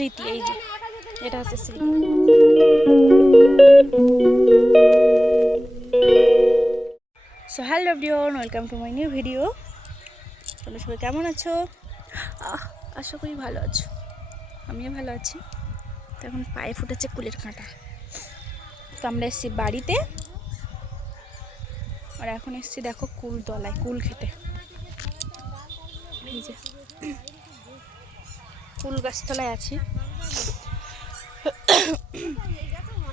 স্মৃতি। এই যে এটা হচ্ছে স্মৃতি। So hello everyone, welcome to my new video. তোমরা সবাই কেমন আছো? আশা করি ভালো আছো, আমিও ভালো আছি। তো এখন পায়ে ফুটেছে কুলের কাঁটা। তো আমরা এসেছি বাড়িতে, আর এখন এসেছি দেখো কুল তলায় কুল খেতে। এই যে কুল গাছতলায় আছি।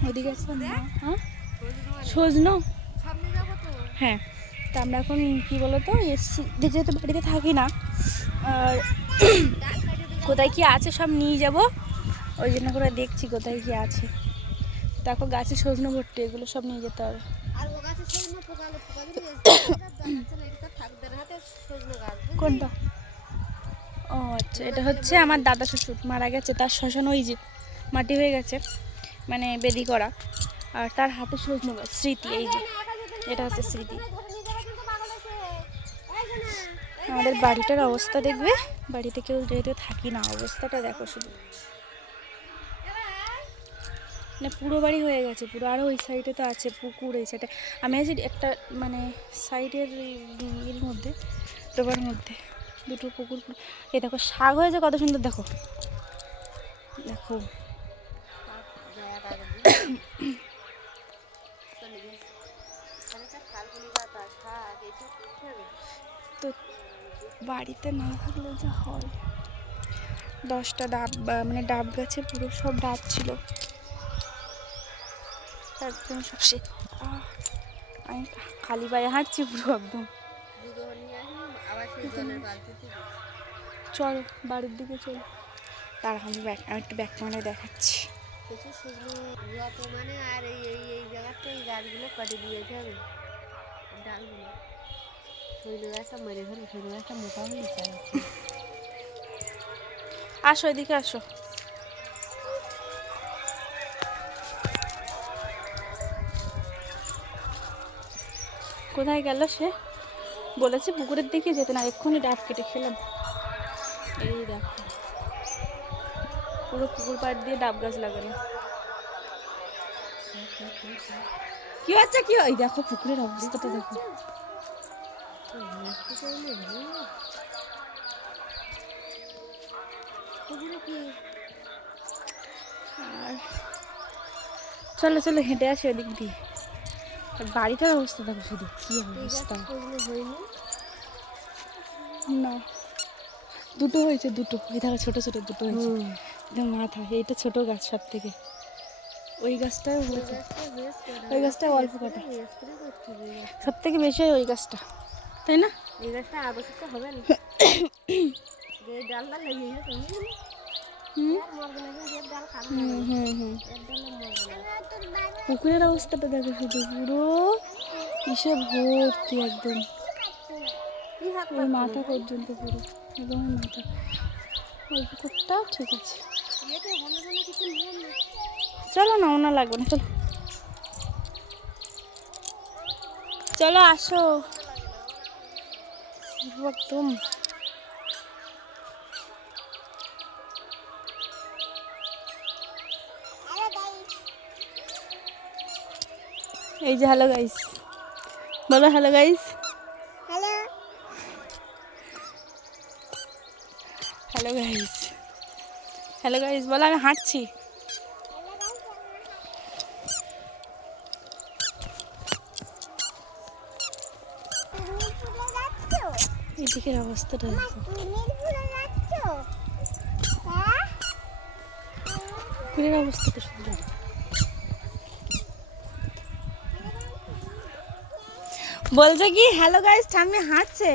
ওদিকে আছে না? হ্যাঁ সজনো, হ্যাঁ। তো আমরা এখন কি বলতো এসছি, যেহেতু বাড়িতে থাকি না, আর কোথায় কি আছে সব নিয়ে যাব, ওই জন্য করে দেখছি কোথায় কি আছে। দেখো গাছে সজনো ভর্তি, এগুলো সব নিয়ে যেতে হবে। কোনটা? ও আচ্ছা, এটা হচ্ছে আমার দাদা শ্বশুর মারা গেছে, তার শ্মশান ওই যে মাটি হয়ে গেছে, মানে বেদি করা, আর তার হাতে সজনো গাছ স্মৃতি। এই যে এটা হচ্ছে স্মৃতি। আমাদের বাড়িটার অবস্থা দেখবে, বাড়িতে কেউ যেহেতু থাকি না, অবস্থাটা দেখো শুধু, মানে পুরো বাড়ি হয়ে গেছে পুরো। আরও ওই সাইডে তো আছে পুকুর, এই সাইডে আমি আছি একটা মানে সাইডের এর মধ্যে, ডোবার মধ্যে দুটো পুকুর। এই দেখো শাক হয়েছে কত সুন্দর, দেখো দেখো। তো বাড়িতে না থাকলে যা হয়, 10টা ডাব, মানে ডাব গাছে পুরো সব ডাব ছিল একদম সব। সে আমি খালি পায়ে হাঁটছি পুরো একদম। চলো বাড়ির দিকে চলো, তার আমি একটু ব্যাক ক্যামেরায় দেখাচ্ছি। মানে আর এই এই এই জায়গাটা এই গাছগুলো কেটে দিয়েছে হবে ডালগুলো। শরীর গাছটা মেরে ফেলে, শরীর গাছটা মোটা হয়ে যায়। আসো এদিকে আসো। কোথায় গেল সে? বলেছে পুকুরের দিকে যেতে না, এক্ষুনি ডাব কেটে খেলাম। এই দেখো পুরো পুকুর পাড় দিয়ে ডাব গাছ লাগানো। কি হচ্ছে কি? ওই দেখো পুকুরের অবস্থাটা দেখো। আর চলো চলো হেঁটে আসি ওদিক দিয়ে। আর বাড়িটার অবস্থা দেখো শুধু, কি অবস্থা। না দুটো হয়েছে, দুটো এই দেখো ছোট ছোট দুটো হয়েছে একদম মাথা। এইটা ছোট গাছ সব থেকে, ওই গাছটাও হয়েছে, ওই গাছটা অল্প কাটা। সব থেকে বেশি ওই গাছটা, তাই না? এই গাছটা আবশ্যক হবে না। ডালটা লেগে পুকুরের অবস্থাটা দেখো শুধু, পুরো ইসে ভর্তি একদম, ওই মাথা পর্যন্ত পুরো একদম মাথা। ওই পুকুরটা ঠিক আছে, চলো না ওনা লাগবে না, চলো চলো আসো একদম। এই যে হ্যালো গাইস, বলো hello guys. Hello hello guys, hello guys বলো। আমি হাঁটছি, এদিকের অবস্থাটা দেখো, পুকুরের অবস্থাটা সুন্দর। বলছে কি হ্যালো গাইস, ঠাম্মি হাঁটছে।